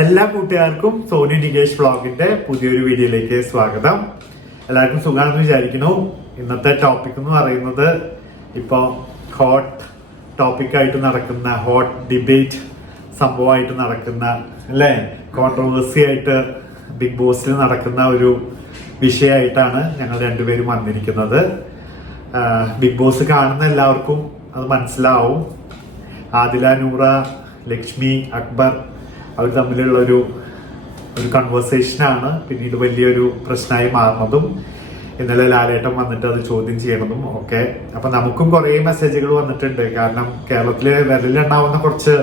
എല്ലാ കൂട്ടുകാർക്കും സോനി നികേഷ് വ്ളോഗിന്റെ പുതിയൊരു വീഡിയോയിലേക്ക് സ്വാഗതം. എല്ലാവർക്കും സുഖമാണെന്ന് വിചാരിക്കുന്നു. ഇന്നത്തെ ടോപ്പിക് എന്ന് പറയുന്നത് ഇപ്പോൾ ഹോട്ട് ടോപ്പിക്കായിട്ട് നടക്കുന്ന ഹോട്ട് ഡിബേറ്റ് സംഭവമായിട്ട് നടക്കുന്ന അല്ലേ? കോൺട്രവേഴ്സി ആയിട്ട് ബിഗ് ബോസിൽ നടക്കുന്ന ഒരു വിഷയമായിട്ടാണ് ഞങ്ങൾ രണ്ടുപേരും വന്നിരിക്കുന്നത്. ബിഗ് ബോസ് കാണുന്ന എല്ലാവർക്കും അത് മനസ്സിലാവും. ആദില നൂറ ലക്ഷ്മി അക്ബർ അവർ തമ്മിലുള്ള ഒരു ഒരു കൺവേഴ്സേഷനാണ് പിന്നീട് വലിയൊരു പ്രശ്നമായി മാറുന്നതും ഇന്നലെ ലാലേട്ടൻ വന്നിട്ട് അത് ചോദ്യം ചെയ്യണതും ഒക്കെ. അപ്പൊ നമുക്കും കുറേ മെസ്സേജുകൾ വന്നിട്ടുണ്ട്. കാരണം കേരളത്തിൽ വിരലിലുണ്ടാവുന്ന കുറച്ച്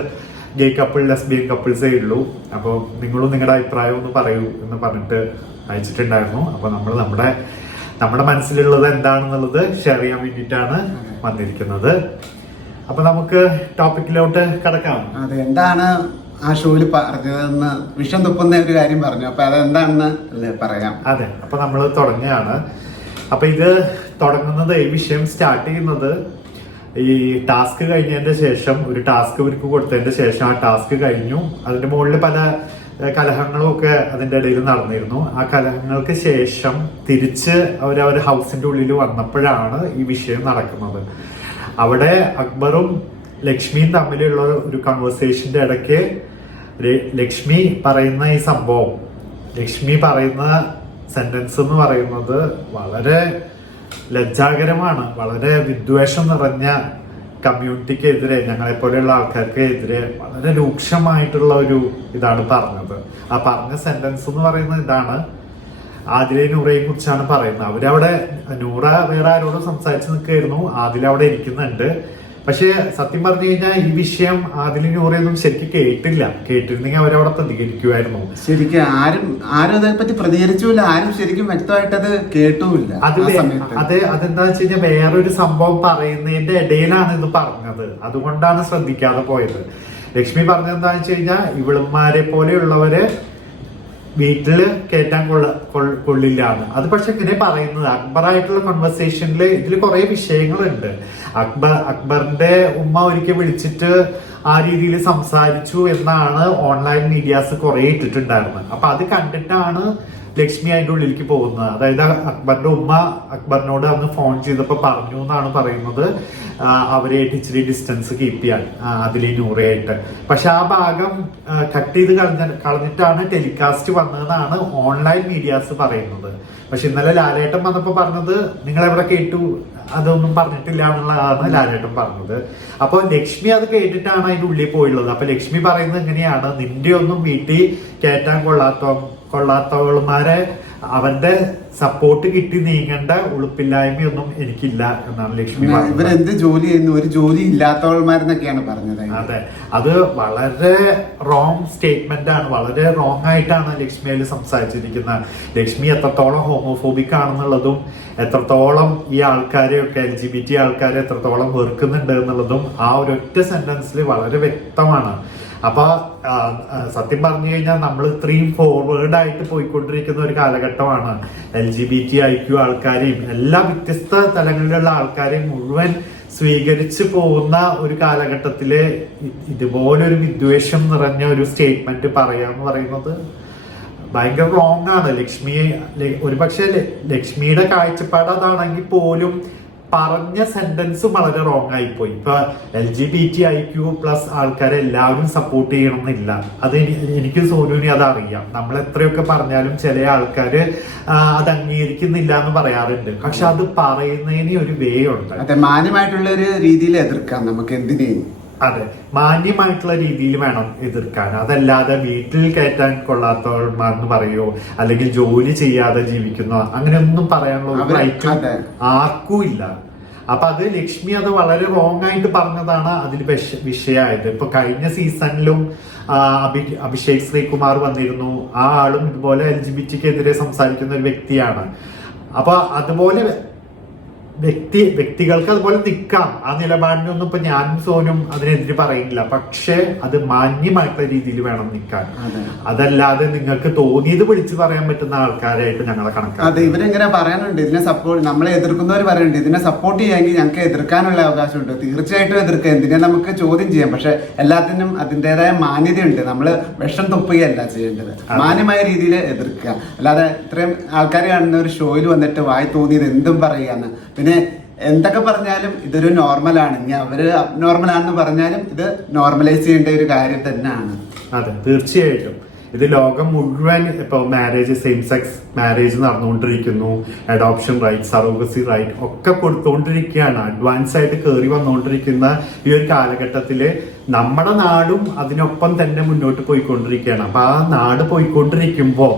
ഗേ കപ്പിൾ ലെസ്ബിയൻ കപ്പിൾസേ ഉള്ളൂ. അപ്പോൾ നിങ്ങളും നിങ്ങളുടെ അഭിപ്രായം ഒന്ന് പറയൂ എന്ന് പറഞ്ഞിട്ട് അയച്ചിട്ടുണ്ടായിരുന്നു. അപ്പൊ നമ്മൾ നമ്മുടെ നമ്മുടെ മനസ്സിലുള്ളത് എന്താണെന്നുള്ളത് ഷെയർ ചെയ്യാൻ വേണ്ടിയിട്ടാണ് വന്നിരിക്കുന്നത്. അപ്പൊ നമുക്ക് ടോപ്പിക്കിലോട്ട് കിടക്കാം. അതെ എന്താണ് ആ ഷോയിൽ പറഞ്ഞതെന്ന് വിഷം തുപ്പുന്ന ഒരു കാര്യം പറഞ്ഞു. അപ്പൊ അതെന്താണെന്ന് പറയാം. അതെ അപ്പൊ നമ്മൾ തുടങ്ങുകയാണ്. അപ്പൊ ഇത് തുടങ്ങുന്നത് ഈ വിഷയം സ്റ്റാർട്ട് ചെയ്യുന്നത് ഈ ടാസ്ക് കഴിഞ്ഞതിന്റെ ശേഷം ഒരു ടാസ്ക് ഇവർക്ക് കൊടുത്തതിന്റെ ശേഷം ആ ടാസ്ക് കഴിഞ്ഞു. അതിന്റെ മുകളിൽ പല കലഹങ്ങളും ഒക്കെ അതിന്റെ ഇടയിൽ നടന്നിരുന്നു. ആ കലഹങ്ങൾക്ക് ശേഷം തിരിച്ച് അവർ ഹൗസിന്റെ ഉള്ളിൽ വന്നപ്പോഴാണ് ഈ വിഷയം നടക്കുന്നത്. അവിടെ അക്ബറും ലക്ഷ്മിയും തമ്മിലുള്ള ഒരു കൺവേഴ്സേഷന്റെ ഇടയ്ക്ക് ലക്ഷ്മി പറയുന്ന ഈ സംഭവം. ലക്ഷ്മി പറയുന്ന സെന്റൻസ് എന്ന് പറയുന്നത് വളരെ ലജ്ജാകരമാണ്. വളരെ വിദ്വേഷം നിറഞ്ഞ കമ്മ്യൂണിറ്റിക്കെതിരെ ഞങ്ങളെ പോലെയുള്ള ആൾക്കാർക്ക് എതിരെ വളരെ രൂക്ഷമായിട്ടുള്ള ഒരു ഇതാണ് പറഞ്ഞത്. ആ പറഞ്ഞ സെന്റൻസ് എന്ന് പറയുന്നത് ഇതാണ് ആദിലെ നൂറയെ കുറിച്ചാണ് പറയുന്നത്. അവരവിടെ നൂറ വേറെ ആരോടും സംസാരിച്ച് നിൽക്കുകയായിരുന്നു. ആദില അവിടെ ഇരിക്കുന്നുണ്ട്. പക്ഷെ സത്യം പറഞ്ഞു കഴിഞ്ഞാൽ ഈ വിഷയം ആദിലെ നൂറയൊന്നും ശരിക്കും കേട്ടില്ല. കേട്ടിരുന്നെങ്കിൽ അവരവിടെ പ്രതികരിക്കുമായിരുന്നു ശരിക്കും ആരും ആരും അതേപ്പറ്റി പ്രതികരിച്ചില്ല. ആരും ശരിക്കും വ്യക്തമായിട്ട് അത് കേട്ടുമില്ല അത് അത് അതെന്താ വെച്ച് കഴിഞ്ഞാൽ വേറൊരു സംഭവം പറയുന്നതിന്റെ ഇടയിലാണ് ഇത് പറഞ്ഞത്. അതുകൊണ്ടാണ് ശ്രദ്ധിക്കാതെ പോയത്. ലക്ഷ്മി പറഞ്ഞെന്താ വെച്ച് കഴിഞ്ഞാൽ ഇവളുമാരെ പോലെയുള്ളവര് വീട്ടിൽ കേട്ടാൻ കൊള്ള കൊള്ളില്ലാന്ന്. അത് പക്ഷെ ഇങ്ങനെ പറയുന്നത്. അക്ബറായിട്ടുള്ള കോൺവെർസേഷനിൽ ഇതിൽ കുറെ വിഷയങ്ങളുണ്ട്. അക്ബർ അക്ബറിന്റെ ഉമ്മ ഒരിക്കൽ വിളിച്ചിട്ട് ആ രീതിയിൽ സംസാരിച്ചു എന്നാണ് ഓൺലൈൻ മീഡിയാസ് കുറെ ഇട്ടിട്ടുണ്ടായിരുന്നത്. അപ്പൊ അത് കണ്ടിട്ടാണ് ലക്ഷ്മി അതിന്റെ ഉള്ളിലേക്ക് പോകുന്നത്. അതായത് അക്ബറിന്റെ ഉമ്മ അക്ബറിനോട് അന്ന് ഫോൺ ചെയ്തപ്പോ പറഞ്ഞു എന്നാണ് പറയുന്നത്. അവരെ ഇച്ചിരി ഡിസ്റ്റൻസ് കീപ്പ് ചെയ്യാൻ അതിലെ നൂറയായിട്ട്. പക്ഷെ ആ ഭാഗം കട്ട് ചെയ്ത് കളഞ്ഞ കളഞ്ഞിട്ടാണ് ടെലികാസ്റ്റ് വന്നതെന്നാണ് ഓൺലൈൻ മീഡിയാസ് പറയുന്നത്. പക്ഷെ ഇന്നലെ ലാലേട്ടൻ വന്നപ്പോ പറഞ്ഞത് നിങ്ങൾ എവിടെ കേട്ടു? അതൊന്നും പറഞ്ഞിട്ടില്ല എന്നുള്ളതാണ് ലാലേട്ടൻ പറഞ്ഞത്. അപ്പൊ ലക്ഷ്മി അത് കേട്ടിട്ടാണ് അതിന്റെ ഉള്ളിൽ പോയുള്ളത്. അപ്പൊ ലക്ഷ്മി പറയുന്നത് എങ്ങനെയാണ് നിന്റെ ഒന്നും വീട്ടിൽ കയറ്റാൻ കൊള്ളാത്ത കൊള്ളാത്തവളുമാരെ അവന്റെ സപ്പോർട്ട് കിട്ടി നീങ്ങേണ്ട ഉളുപ്പില്ലായ്മയൊന്നും എനിക്കില്ല എന്നാണ് ലക്ഷ്മി ഇവരെന്ത് ജോലി ചെയ്യുന്നു? ഒരു ജോലി ഇല്ലാത്തവന്മാരെന്നൊക്കെയാണ് പറഞ്ഞത് അതെ. അത് വളരെ റോങ് സ്റ്റേറ്റ്മെന്റ് ആണ്. വളരെ റോങ് ആയിട്ടാണ് ലക്ഷ്മി അതിൽ സംസാരിച്ചിരിക്കുന്നത്. ലക്ഷ്മി എത്രത്തോളം ഹോമോഫോബിക് ആണെന്നുള്ളതും എത്രത്തോളം ഈ ആൾക്കാരെയൊക്കെ എൽ ജി ബി ടി ആൾക്കാരെ എത്രത്തോളം വെറുക്കുന്നുണ്ട് എന്നുള്ളതും ആ ഒരൊറ്റ സെന്റൻസിൽ വളരെ വ്യക്തമാണ്. അപ്പൊ സത്യം പറഞ്ഞു കഴിഞ്ഞാൽ നമ്മൾ ഇത്രയും ഫോർവേഡ് ആയിട്ട് പോയിക്കൊണ്ടിരിക്കുന്ന ഒരു കാലഘട്ടമാണ്. L G B T I Q ആൾക്കാരെയും എല്ലാ വ്യത്യസ്ത തലങ്ങളിലുള്ള ആൾക്കാരെയും മുഴുവൻ സ്വീകരിച്ചു പോകുന്ന ഒരു കാലഘട്ടത്തിൽ ഇതുപോലൊരു വിദ്വേഷം നിറഞ്ഞ ഒരു സ്റ്റേറ്റ്മെന്റ് പറയാന്ന് പറയുന്നത് ഭയങ്കര റോങ് ആണ്. ലക്ഷ്മിയെ ഒരുപക്ഷെ ലക്ഷ്മിയുടെ കാഴ്ചപ്പാട് അതാണെങ്കിൽ പോലും പറഞ്ഞ സെന്റൻസ് വളരെ റോങ് ആയിപ്പോയി. ഇപ്പൊ L G B T I Q plus ആൾക്കാരെ എല്ലാവരും സപ്പോർട്ട് ചെയ്യണമെന്നില്ല. അത് എനിക്ക് സോനുവിനെ അത് അറിയാം നമ്മൾ എത്രയൊക്കെ പറഞ്ഞാലും ചില ആൾക്കാര് അത് അംഗീകരിക്കുന്നില്ല എന്ന് പറയാറുണ്ട്. പക്ഷെ അത് പറയുന്നതിന് ഒരു വേ ഉണ്ട്. അതെ മാന്യമായിട്ടുള്ള ഒരു രീതിയിൽ എതിർക്കാം നമുക്ക് എന്തിനേയും അതെ മാന്യമായിട്ടുള്ള രീതിയിൽ വേണം എതിർക്കാൻ. അതല്ലാതെ വീട്ടിൽ കയറ്റാൻ കൊള്ളാത്തവന്മാരെന്ന് പറയോ അല്ലെങ്കിൽ ജോലി ചെയ്യാതെ ജീവിക്കുന്നോ അങ്ങനെയൊന്നും പറയാനുള്ള ഒരു റൈറ്റും ആർക്കും ഇല്ല. അപ്പൊ അത് ലക്ഷ്മി അത് വളരെ റോങ് ആയിട്ട് പറഞ്ഞതാണ് അതിൽ വിഷ- വിഷയമായത് ഇപ്പൊ കഴിഞ്ഞ സീസണിലും അഭി- അഭിഷേക് ശ്രീകുമാർ വന്നിരുന്നു. ആ ആളും ഇതുപോലെ എൽ ജി ബി ടിക്കെതിരെ സംസാരിക്കുന്ന ഒരു വ്യക്തിയാണ്. അപ്പൊ അതുപോലെ വ്യക്തി വ്യക്തികൾക്ക് അതുപോലെ നിൽക്കാം ആ നിലപാടിനൊന്നും ഇപ്പൊ ഞാനും സോനും അതിനെതിരെ പറയുന്നില്ല. പക്ഷെ അത് മാന്യമായിട്ടുള്ള രീതിയിൽ വേണം നിൽക്കാൻ. അതെ. അതല്ലാതെ നിങ്ങൾക്ക് തോന്നിയത് വിളിച്ചു പറയാൻ പറ്റുന്ന ആൾക്കാരായിട്ട് ഞങ്ങളെ അതെ ഇവരെങ്ങനെ പറയാനുണ്ട്? ഇതിനെ സപ്പോർട്ട് നമ്മളെ എതിർക്കുന്നവർ പറയുന്നുണ്ട്. ഇതിനെ സപ്പോർട്ട് ചെയ്യാമെങ്കിൽ ഞങ്ങൾക്ക് എതിർക്കാനുള്ള അവകാശമുണ്ട്. തീർച്ചയായിട്ടും എതിർക്കാം. എന്തിനെ നമുക്ക് ചോദ്യം ചെയ്യാം. പക്ഷെ എല്ലാത്തിനും അതിന്റെതായ മാന്യതയുണ്ട്. നമ്മൾ വിഷം തുപ്പുകയല്ല ചെയ്യേണ്ടത്. മാന്യമായ രീതിയിൽ എതിർക്കുക. അല്ലാതെ ഇത്രയും ആൾക്കാർ കാണുന്ന ഒരു ഷോയിൽ വന്നിട്ട് വായി തോന്നിയത് എന്തും പറയുകയെന്ന് പിന്നെ എന്തൊക്കെ പറഞ്ഞാലും ഇതൊരു നോർമലാണ് ഇനി അവർ നോർമലാണെന്ന് പറഞ്ഞാലും ഇത് നോർമലൈസ് ചെയ്യേണ്ട ഒരു കാര്യം തന്നെയാണ്. അതെ തീർച്ചയായിട്ടും. ഇത് ലോകം മുഴുവൻ ഇപ്പൊ മാരേജ് സെയിം സെക്സ് മാരേജ് നടന്നുകൊണ്ടിരിക്കുന്നു. അഡോപ്ഷൻ റൈറ്റ് സറോഗസി റൈറ്റ് ഒക്കെ കൊടുത്തുകൊണ്ടിരിക്കുകയാണ്. അഡ്വാൻസ് ആയിട്ട് കയറി വന്നുകൊണ്ടിരിക്കുന്ന ഈ ഒരു കാലഘട്ടത്തിൽ നമ്മുടെ നാടും അതിനൊപ്പം തന്നെ മുന്നോട്ട് പോയിക്കൊണ്ടിരിക്കുകയാണ്. അപ്പൊ ആ നാട് പോയിക്കൊണ്ടിരിക്കുമ്പോ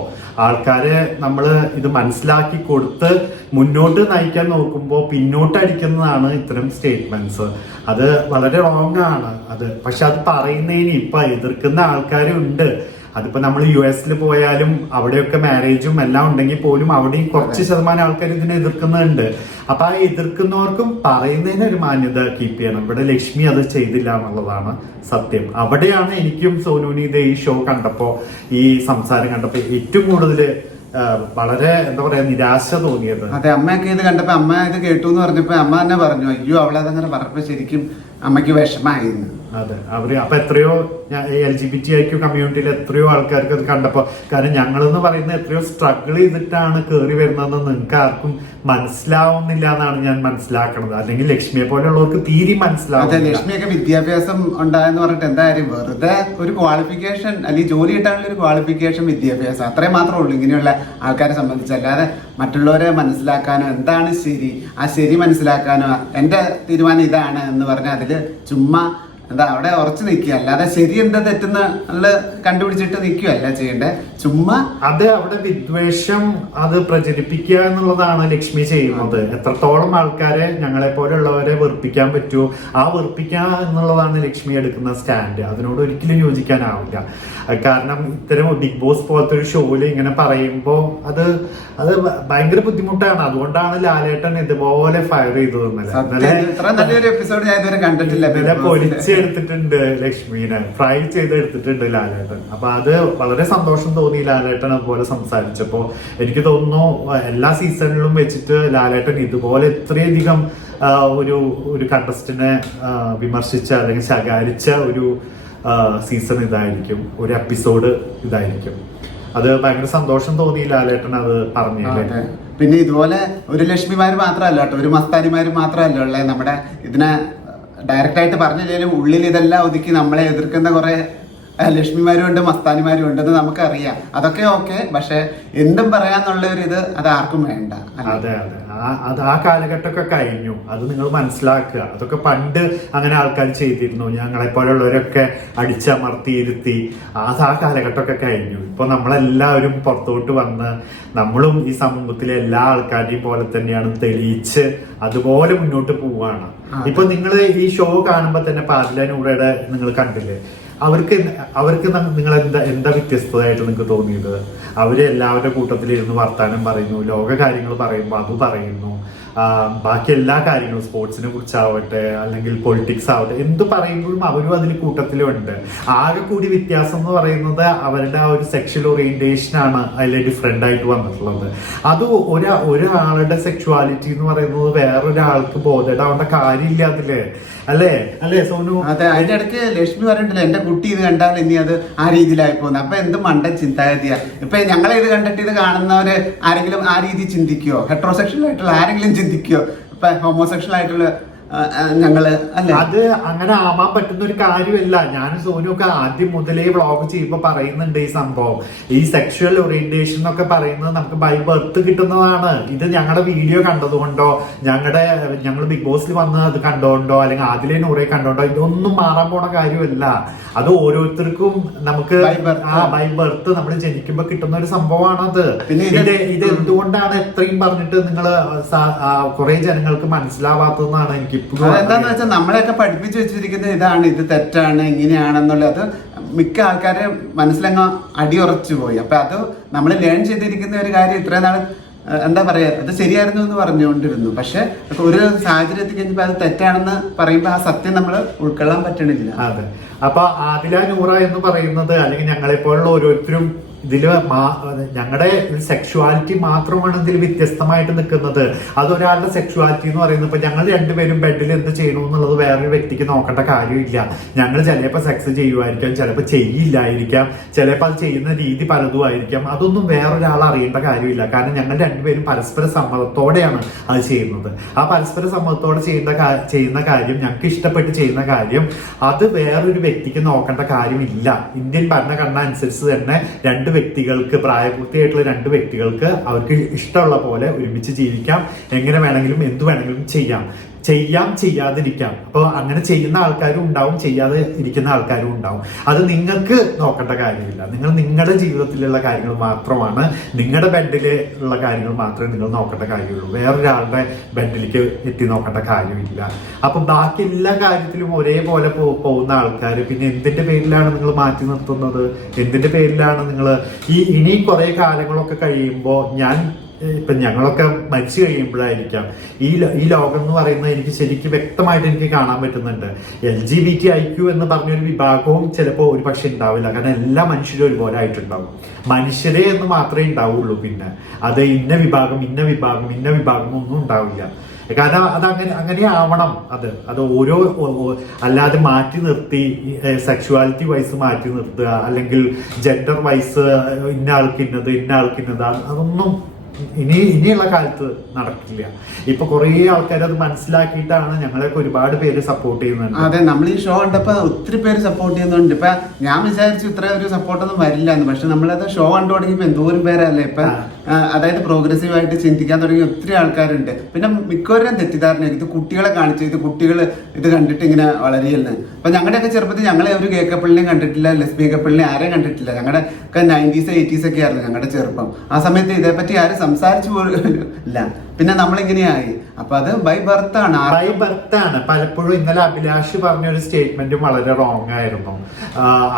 ആൾക്കാരെ നമ്മൾ ഇത് മനസ്സിലാക്കി കൊടുത്ത് മുന്നോട്ട് നയിക്കാൻ നോക്കുമ്പോൾ പിന്നോട്ട് അടിക്കുന്നതാണ് ഇത്തരം സ്റ്റേറ്റ്മെന്റ്സ് അത് വളരെ റോങ് ആണ്. അത് പക്ഷെ അത് പറയുന്നതിന് ഇപ്പൊ എതിർക്കുന്ന ആൾക്കാരുണ്ട്. അതിപ്പോ നമ്മൾ യു എസിൽ പോയാലും അവിടെയൊക്കെ മാരേജും എല്ലാം ഉണ്ടെങ്കിൽ പോലും അവിടെയും കുറച്ച് ശതമാനം ആൾക്കാർ ഇതിനെ എതിർക്കുന്നുണ്ട്. അപ്പൊ ആ എതിർക്കുന്നവർക്കും പറയുന്നതിന് ഒരു മാന്യത കീപ്പ് ചെയ്യണം. ഇവിടെ ലക്ഷ്മി അത് ചെയ്തില്ല എന്നുള്ളതാണ് സത്യം. അവിടെയാണ് എനിക്കും സോനുവിന് ഇത് ഈ ഷോ കണ്ടപ്പോ ഈ സംസാരം കണ്ടപ്പോ ഏറ്റവും കൂടുതൽ വളരെ എന്താ പറയാ നിരാശ തോന്നിയത്. അതെ അമ്മയൊക്കെ ഇത് കണ്ടപ്പോ അമ്മ ഇത് കേട്ടു എന്ന് പറഞ്ഞപ്പോ അമ്മ തന്നെ പറഞ്ഞു അയ്യോ അവളെ അതങ്ങനെ പറഞ്ഞപ്പോ ശരിക്കും അമ്മയ്ക്ക് വിഷമായി എന്ന് അതെ. അവർ അപ്പൊ എത്രയോ L G B T IQ കമ്മ്യൂണിറ്റിയിൽ എത്രയോ ആൾക്കാർക്ക് അത് കണ്ടപ്പോ കാരണം ഞങ്ങൾ എന്ന് പറയുന്നത് എത്രയോ സ്ട്രഗിൾ ചെയ്തിട്ടാണ് കയറി വരുന്നതെന്ന് നിങ്ങൾക്ക് ആർക്കും മനസ്സിലാവുന്നില്ല എന്നാണ് ഞാൻ മനസ്സിലാക്കണത്. അല്ലെങ്കിൽ ലക്ഷ്മിയെ പോലെയുള്ളവർക്ക് തീരെ അതെ മനസ്സിലാവുന്നില്ല ലക്ഷ്മിയൊക്കെ വിദ്യാഭ്യാസം ഉണ്ടായെന്ന് പറഞ്ഞിട്ട് എന്തായാലും വെറുതെ ഒരു ക്വാളിഫിക്കേഷൻ അല്ലെങ്കിൽ ജോലി കിട്ടാനുള്ള ഒരു ക്വാളിഫിക്കേഷൻ വിദ്യാഭ്യാസം അത്രേ മാത്രമേ ഉള്ളൂ ഇങ്ങനെയുള്ള ആൾക്കാരെ സംബന്ധിച്ച്. അല്ലാതെ മറ്റുള്ളവരെ മനസ്സിലാക്കാനോ എന്താണ് ശരി ആ ശരി മനസ്സിലാക്കാനോ എന്റെ തീരുമാനം ഇതാണ് എന്ന് പറഞ്ഞാൽ അതിൽ ചുമ്മാ എന്താ അവിടെ ഉറച്ചു നിൽക്കുക. അല്ലാതെ ശരി എന്താ തെറ്റെന്ന് നല്ല കണ്ടുപിടിച്ചിട്ട് നിൽക്കുകയല്ല ചെയ്യേണ്ടത് ചുമ്മാ അത് അവിടെ വിദ്വേഷം അത് പ്രചരിപ്പിക്കുക എന്നുള്ളതാണ് ലക്ഷ്മി ചെയ്യുന്നത്. എത്രത്തോളം ആൾക്കാരെ ഞങ്ങളെ പോലെയുള്ളവരെ വെറുപ്പിക്കാൻ പറ്റുമോ ആ വെറുപ്പിക്കുക എന്നുള്ളതാണ് ലക്ഷ്മി എടുക്കുന്ന സ്റ്റാൻഡ്. അതിനോട് ഒരിക്കലും യോജിക്കാനാവില്ല. കാരണം ഇത്തരം ബിഗ് ബോസ് പോലത്തെ ഒരു ഷോയിൽ ഇങ്ങനെ പറയുമ്പോൾ അത് അത് ഭയങ്കര ബുദ്ധിമുട്ടാണ്. അതുകൊണ്ടാണ് ലാലേട്ടൻ ഇതുപോലെ ഫയർ ചെയ്തത് പിന്നെ സത്യം പൊരിച്ചെടുത്തിട്ടുണ്ട് ലക്ഷ്മീനെ. ഫ്രൈ ചെയ്തെടുത്തിട്ടുണ്ട് ലാലേട്ടൻ. അപ്പൊ അത് വളരെ സന്തോഷം തോന്നി ലാലേട്ടൻ അതുപോലെ സംസാരിച്ചപ്പോ. എനിക്ക് തോന്നുന്നു എല്ലാ സീസണിലും വെച്ചിട്ട് ലാലേട്ടൻ ഇതുപോലെ ഇത്രയധികം ഒരു ഒരു കണ്ടസ്റ്റിനെ വിമർശിച്ച അല്ലെങ്കിൽ ശകാരിച്ച ഒരു സീസൺ ഇതായിരിക്കും. ഒരു എപ്പിസോഡ് ഇതായിരിക്കും. അത് ഭയങ്കര സന്തോഷം തോന്നി ലാലേട്ടൻ അത് പറഞ്ഞു പിന്നെ ഇതുപോലെ ഒരു ലക്ഷ്മിമാര് മാത്രമല്ല കേട്ടോ. ഒരു മസ്താനിമാര് മാത്രമല്ല ഉള്ളത് നമ്മുടെ ഇതിനെ ഡയറക്റ്റ് ആയിട്ട് പറഞ്ഞില്ലെങ്കിലും ഉള്ളിൽ ഇതെല്ലാം ഒതുക്കി നമ്മളെ എതിർക്കുന്ന കുറെ ലക്ഷ്മിമാരും ഉണ്ട് മസ്താനിമാരും ഉണ്ടെന്ന് നമുക്കറിയാം. അതൊക്കെ ഓക്കെ പക്ഷെ എന്തും പറയാന്നുള്ള ഒരു ഇത് അത് ആർക്കും വേണ്ട അതെ അതെ. അത് ആ കാലഘട്ടമൊക്കെ കഴിഞ്ഞു. അത് നിങ്ങൾ മനസ്സിലാക്കുക. അതൊക്കെ പണ്ട് അങ്ങനെ ആൾക്കാർ ചെയ്തിരുന്നു. ഞങ്ങളെ പോലുള്ളവരൊക്കെ അടിച്ചമർത്തിയിരുത്തി. അത് ആ കാലഘട്ടമൊക്കെ കഴിഞ്ഞു. ഇപ്പൊ നമ്മളെല്ലാവരും പുറത്തോട്ട് വന്ന് നമ്മളും ഈ സമൂഹത്തിലെ എല്ലാ ആൾക്കാരെയും പോലെ തന്നെയാണ് തെളിയിച്ച് അതുപോലെ മുന്നോട്ട് പോവാണ്. ഇപ്പൊ നിങ്ങൾ ഈ ഷോ കാണുമ്പോ തന്നെ പാതിലൂടെ നൂറയുടെ നിങ്ങൾ കണ്ടില്ലേ? അവർക്ക് അവർക്ക് നിങ്ങൾ എന്താ എന്താ വ്യത്യസ്തമായിട്ട് നിങ്ങൾക്ക് തോന്നിയത്? അവർ എല്ലാവരുടെ കൂട്ടത്തിൽ ഇരുന്ന് വർത്താനം പറയുന്നു ലോക കാര്യങ്ങൾ പറയുമ്പോൾ അത് പറയുന്നു. ബാക്കി എല്ലാ കാര്യങ്ങളും സ്പോർട്സിനെ കുറിച്ചാവട്ടെ അല്ലെങ്കിൽ പൊളിറ്റിക്സ് ആവട്ടെ എന്ത് പറയുമ്പോഴും അവരും അതിൽ കൂട്ടത്തിലുണ്ട്. ആകെ കൂടി വ്യത്യാസം എന്ന് പറയുന്നത് അവരുടെ ആ ഒരു സെക്ഷൽ ഓറിയന്റേഷൻ ആണ് അതിൽ ഡിഫറെന്റ് ആയിട്ട് വന്നിട്ടുള്ളത്. അത് ഒരു ഒരാളുടെ സെക്ഷുവാലിറ്റി എന്ന് പറയുന്നത് വേറൊരാൾക്ക് ബോധേടാവേണ്ട കാര്യമില്ല അതിൽ. അല്ലേ? അല്ലേ സോനു? അതെ അതിന്റെ ഇടയ്ക്ക് ലക്ഷ്മി പറഞ്ഞിട്ടില്ല എന്റെ കുട്ടി ഇത് കണ്ടാൽ ഇനി അത് ആ രീതിയിലായി പോകുന്നത് അപ്പൊ എന്ത് മണ്ടൻ ചിന്താഗതിയാ. ഇപ്പൊ ഞങ്ങളെ ഇത് കണ്ടിട്ട് ഇത് കാണുന്നവര് ആരെങ്കിലും ആ രീതി ചിന്തിക്കുവോ? ഹെട്രോസെക്ഷൽ ആയിട്ടുള്ള ആരെങ്കിലും ചിന്തിക്കോ ഇപ്പൊ ഹോമോസെക്ഷൽ ആയിട്ടുള്ള ഞങ്ങൾ അല്ലെ? അത് അങ്ങനെ ആവാൻ പറ്റുന്ന ഒരു കാര്യമല്ല. ഞാൻ സോനു ഒക്കെ ആദ്യം മുതലേ വ്ളോഗ് ചെയ്യുമ്പോൾ പറയുന്നുണ്ട് ഈ സംഭവം. ഈ സെക്ഷുവൽ ഓറിയന്റേഷൻ എന്നൊക്കെ പറയുന്നത് നമുക്ക് ബൈ ബർത്ത് കിട്ടുന്നതാണ്. ഇത് ഞങ്ങളുടെ വീഡിയോ കണ്ടതുകൊണ്ടോ ഞങ്ങളുടെ ഞങ്ങൾ ബിഗ് ബോസിൽ വന്ന് അത് കണ്ടോണ്ടോ അല്ലെങ്കിൽ ആദ്യം നൂറെ കണ്ടോണ്ടോ ഇതൊന്നും മാറാൻ പോണ കാര്യമല്ല. അത് ഓരോരുത്തർക്കും നമുക്ക് ആ ബൈ ബർത്ത് നമ്മൾ ജനിക്കുമ്പോ കിട്ടുന്ന ഒരു സംഭവമാണത്. പിന്നെ ഇത് ഇത് ഇത് എന്തുകൊണ്ടാണ് എത്രയും പറഞ്ഞിട്ട് നിങ്ങൾ കുറെ ജനങ്ങൾക്ക് മനസ്സിലാവാത്തതെന്നാണ് എനിക്ക് ഇപ്പോഴും അതെന്താന്ന് വെച്ചാൽ നമ്മളെയൊക്കെ പഠിപ്പിച്ചു വെച്ചിരിക്കുന്നത് ഇതാണ് ഇത് തെറ്റാണ് ഇങ്ങനെയാണെന്നുള്ളത് മിക്ക ആൾക്കാരെ മനസ്സിലങ്ങ് അടിയുറച്ചു പോയി. അപ്പൊ അത് നമ്മൾ ലേൺ ചെയ്തിരിക്കുന്ന ഒരു കാര്യം ഇത്രയും നാൾ എന്താ പറയാ അത് ശരിയായിരുന്നു എന്ന് പറഞ്ഞുകൊണ്ടിരുന്നു. പക്ഷെ ഒരു സാഹചര്യത്തിൽ കഴിഞ്ഞപ്പോൾ അത് തെറ്റാണെന്ന് പറയുമ്പോൾ ആ സത്യം നമ്മൾ ഉൾക്കൊള്ളാൻ പറ്റണില്ല. അതെ. അപ്പൊ ആദില നൂറ എന്ന് പറയുന്നത് അല്ലെങ്കിൽ ഞങ്ങളെപ്പോലുള്ള ഓരോരുത്തരും ഇതിൽ ഞങ്ങളുടെ സെക്ഷുവാലിറ്റി മാത്രമാണ് ഇതിൽ വ്യത്യസ്തമായിട്ട് നിൽക്കുന്നത് അതൊരാളുടെ സെക്ഷുവാലിറ്റി എന്ന് പറയുന്നത് ഇപ്പൊ ഞങ്ങൾ രണ്ടുപേരും ബെഡിൽ എന്ത് ചെയ്യണു എന്നുള്ളത് വേറൊരു വ്യക്തിക്ക് നോക്കേണ്ട കാര്യമില്ല. ഞങ്ങൾ ചിലപ്പോൾ സെക്സ് ചെയ്യുമായിരിക്കാം ചിലപ്പോൾ ചെയ്യില്ലായിരിക്കാം ചിലപ്പോൾ അത് ചെയ്യുന്ന രീതി പലതും ആയിരിക്കാം. അതൊന്നും വേറൊരാൾ അറിയേണ്ട കാര്യമില്ല. കാരണം ഞങ്ങൾ രണ്ടുപേരും പരസ്പര സമ്മതത്തോടെയാണ് അത് ചെയ്യുന്നത്. ആ പരസ്പര സമ്മതത്തോടെ ചെയ്യുന്ന ചെയ്യുന്ന കാര്യം ഞങ്ങൾക്ക് ഇഷ്ടപ്പെട്ട് ചെയ്യുന്ന കാര്യം അത് വേറൊരു വ്യക്തിക്ക് നോക്കേണ്ട കാര്യമില്ല. ഇന്ത്യൻ ഭരണഘടന അനുസരിച്ച് തന്നെ രണ്ട് വ്യക്തികൾക്ക് പ്രായപൂർത്തിയായിട്ടുള്ള രണ്ട് വ്യക്തികൾക്ക് അവർക്ക് ഇഷ്ടമുള്ള പോലെ ഒരുമിച്ച് ജീവിക്കാം. എങ്ങനെ വേണമെങ്കിലും എന്ത് വേണമെങ്കിലും ചെയ്യാം. ചെയ്യാം ചെയ്യാതിരിക്കാം. അപ്പോൾ അങ്ങനെ ചെയ്യുന്ന ആൾക്കാരും ഉണ്ടാവും ചെയ്യാതെ ഇരിക്കുന്ന ആൾക്കാരും ഉണ്ടാവും. അത് നിങ്ങൾക്ക് നോക്കേണ്ട കാര്യമില്ല. നിങ്ങൾ നിങ്ങളുടെ ജീവിതത്തിലുള്ള കാര്യങ്ങൾ മാത്രമാണ് നിങ്ങളുടെ ബെഡിൽ ഉള്ള കാര്യങ്ങൾ മാത്രമേ നിങ്ങൾ നോക്കേണ്ട കാര്യമുള്ളൂ. വേറൊരാളുടെ ബെഡിലേക്ക് എത്തി നോക്കേണ്ട കാര്യമില്ല. അപ്പൊ ബാക്കി എല്ലാ കാര്യത്തിലും ഒരേപോലെ പോകുന്ന ആൾക്കാർ പിന്നെ എന്തിന്റെ പേരിലാണ് നിങ്ങൾ മാറ്റി നിർത്തുന്നത്? എന്തിന്റെ പേരിലാണ് നിങ്ങൾ ഈ ഇനി കുറെ കാലങ്ങളൊക്കെ കഴിയുമ്പോൾ ഞാൻ ഇപ്പൊ ഞങ്ങളൊക്കെ മരിച്ചു കഴിയുമ്പോഴായിരിക്കാം. ഈ ഈ ലോകം എന്ന് പറയുന്നത് എനിക്ക് ശരിക്കും വ്യക്തമായിട്ട് എനിക്ക് കാണാൻ പറ്റുന്നുണ്ട്. L G B T I Q എന്ന് പറഞ്ഞൊരു വിഭാഗവും ചിലപ്പോൾ ഒരു പക്ഷെ ഉണ്ടാവില്ല. കാരണം എല്ലാ മനുഷ്യരും ഒരുപോലെ ആയിട്ടുണ്ടാവും. മനുഷ്യരെ എന്ന് മാത്രമേ ഉണ്ടാവുള്ളൂ പിന്നെ. അത് ഇന്ന വിഭാഗം ഇന്ന വിഭാഗം ഇന്ന വിഭാഗം ഒന്നും ഉണ്ടാവില്ല. കാരണം അത് അങ്ങനെ അങ്ങനെ ആവണം അത്. അത് ഓരോ അല്ലാതെ മാറ്റി നിർത്തി സെക്ഷുവാലിറ്റി വൈസ് മാറ്റി നിർത്തുക. അല്ലെങ്കിൽ ജെൻഡർ വൈസ് ഇന്ന ആൾക്ക് ഇന്നത് ഇന്ന ആൾക്ക് ഇന്നത് അതൊന്നും ഇനി ഇനിയുള്ള കാലത്ത് നടക്കില്ല. ഇപ്പൊ കുറേ ആൾക്കാർ അത് മനസ്സിലാക്കിയിട്ടാണ് ഞങ്ങളൊക്കെ ഒരുപാട് പേര് സപ്പോർട്ട് ചെയ്യുന്നുണ്ട് അതെ നമ്മൾ ഈ ഷോ കണ്ടപ്പോ ഒത്തിരി പേര് സപ്പോർട്ട് ചെയ്യുന്നുണ്ട്. ഇപ്പൊ ഞാൻ വിചാരിച്ചു ഇത്ര ഒരു സപ്പോർട്ടൊന്നും വരില്ല എന്ന് പക്ഷെ നമ്മളത് ഷോ കണ്ടു തുടങ്ങിയപ്പോ എന്തോരം പേരല്ലേ? ഇപ്പൊ അതായത് പ്രോഗ്രസീവ് ആയിട്ട് ചിന്തിക്കാൻ തുടങ്ങിയ ഒത്തിരി ആൾക്കാരുണ്ട്. പിന്നെ മിക്കവരും തെറ്റിദ്ധാരണ ഇത് കുട്ടികളെ കാണിച്ചു. ഇത് കുട്ടികൾ ഇത് കണ്ടിട്ട് ഇങ്ങനെ വളരെയല്ലേ അപ്പൊ ഞങ്ങളുടെയൊക്കെ ചെറുപ്പത്തിൽ ഞങ്ങളെ ഒരു ഗേ കപ്പിളിനെയും കണ്ടിട്ടില്ല ലെസ്ബിയൻ കപ്പിളിനെയും ആരെയും കണ്ടിട്ടില്ല. ഞങ്ങളുടെ ഒക്കെ നയന്റീസ് എയ്റ്റീസ് ഒക്കെ ആയിരുന്നു ഞങ്ങളുടെ ചെറുപ്പം. ആ സമയത്ത് ഇതേപ്പറ്റി ആരും സംസാരിച്ചു പോലും ഇല്ല. പിന്നെ നമ്മൾ നമ്മളിങ്ങനെയായി. അപ്പൊ അത് ബൈ ബർത്ത് ആണ്. ബൈ ബർത്ത് ആണ്. പലപ്പോഴും ഇന്നലെ അഭിലാഷ് പറഞ്ഞ ഒരു സ്റ്റേറ്റ്മെന്റും വളരെ റോങ് ആയിരുന്നു.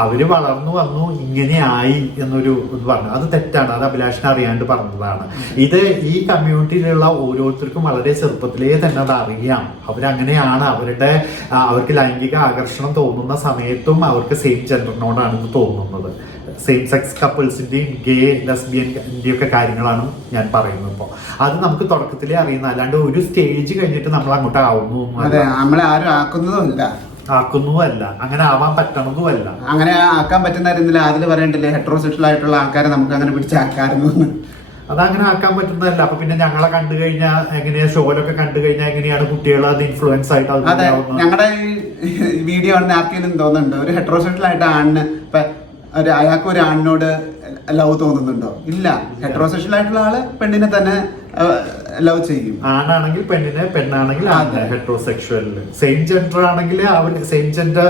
അവർ വളർന്നു വന്നു ഇങ്ങനെയായി എന്നൊരു ഇത് പറഞ്ഞു. അത് തെറ്റാണ്. അത് അഭിലാഷിനെ അറിയാണ്ട് പറഞ്ഞതാണ്. ഇത് ഈ കമ്മ്യൂണിറ്റിയിലുള്ള ഓരോരുത്തർക്കും വളരെ ചെറുപ്പത്തിലേ തന്നെ അത് അറിയാം. അവരങ്ങനെയാണ്. അവരുടെ അവർക്ക് ലൈംഗിക ആകർഷണം തോന്നുന്ന സമയത്തും അവർക്ക് സെയിം ജെൻഡറിനോടാണ് ഇത് തോന്നുന്നത്. സെയിം സെക്സ് കപ്പിൾസിന്റെയും ഗേ ലെസ്ബിയന്റെ ഒക്കെ കാര്യങ്ങളാണ് ഞാൻ പറയുന്നത് ഇപ്പോൾ അത് നമുക്ക് തുടക്കത്തിലേ അറിയുന്ന അല്ലാണ്ട് ഒരു സ്റ്റേജ് കഴിഞ്ഞിട്ട് നമ്മൾ അങ്ങോട്ട് ആവുന്നു അതെ നമ്മളെ ആരും ആക്കുന്നതുമില്ല. ആക്കുന്നുമല്ല അങ്ങനെ ആവാൻ പറ്റണതുമല്ല. അങ്ങനെ ആക്കാൻ പറ്റുന്നതായിരുന്നില്ല അതിൽ പറയണ്ടല്ലേ ഹെട്രോസെക്ഷൽ ആയിട്ടുള്ള ആൾക്കാരെ നമുക്ക് അങ്ങനെ പിടിച്ചാക്കായിരുന്നു. അതങ്ങനെ ആക്കാൻ പറ്റുന്നതല്ല. അപ്പൊ പിന്നെ ഞങ്ങളെ കണ്ടു കഴിഞ്ഞാൽ എങ്ങനെയാ ഷോയിലൊക്കെ കണ്ടു കഴിഞ്ഞാൽ എങ്ങനെയാണ് കുട്ടികൾ അത് ഇൻഫ്ലുവൻസ് ആയിട്ട് ഞങ്ങളുടെ വീഡിയോ ആണെന്ന് ആർക്കെങ്കിലും തോന്നുന്നുണ്ട്? ഒരു ഹെട്രോസെക്ഷൽ ആയിട്ട് ആണ് ഇപ്പൊ ഒരു അയാൾക്ക് ഒരു ആണിനോട് ലവ് തോന്നുന്നുണ്ടോ? ഇല്ല. ഹെട്രോസെക്ഷൽ ആയിട്ടുള്ള ആൾ പെണ്ണിനെ തന്നെ ലവ് ചെയ്യും. ആണാണെങ്കിൽ പെണ്ണിനെ പെണ്ണാണെങ്കിൽ ഹെട്രോസെക്ഷൽ സെയിം ജെൻഡർ ആണെങ്കിൽ അവർ സെയിം ജെൻഡർ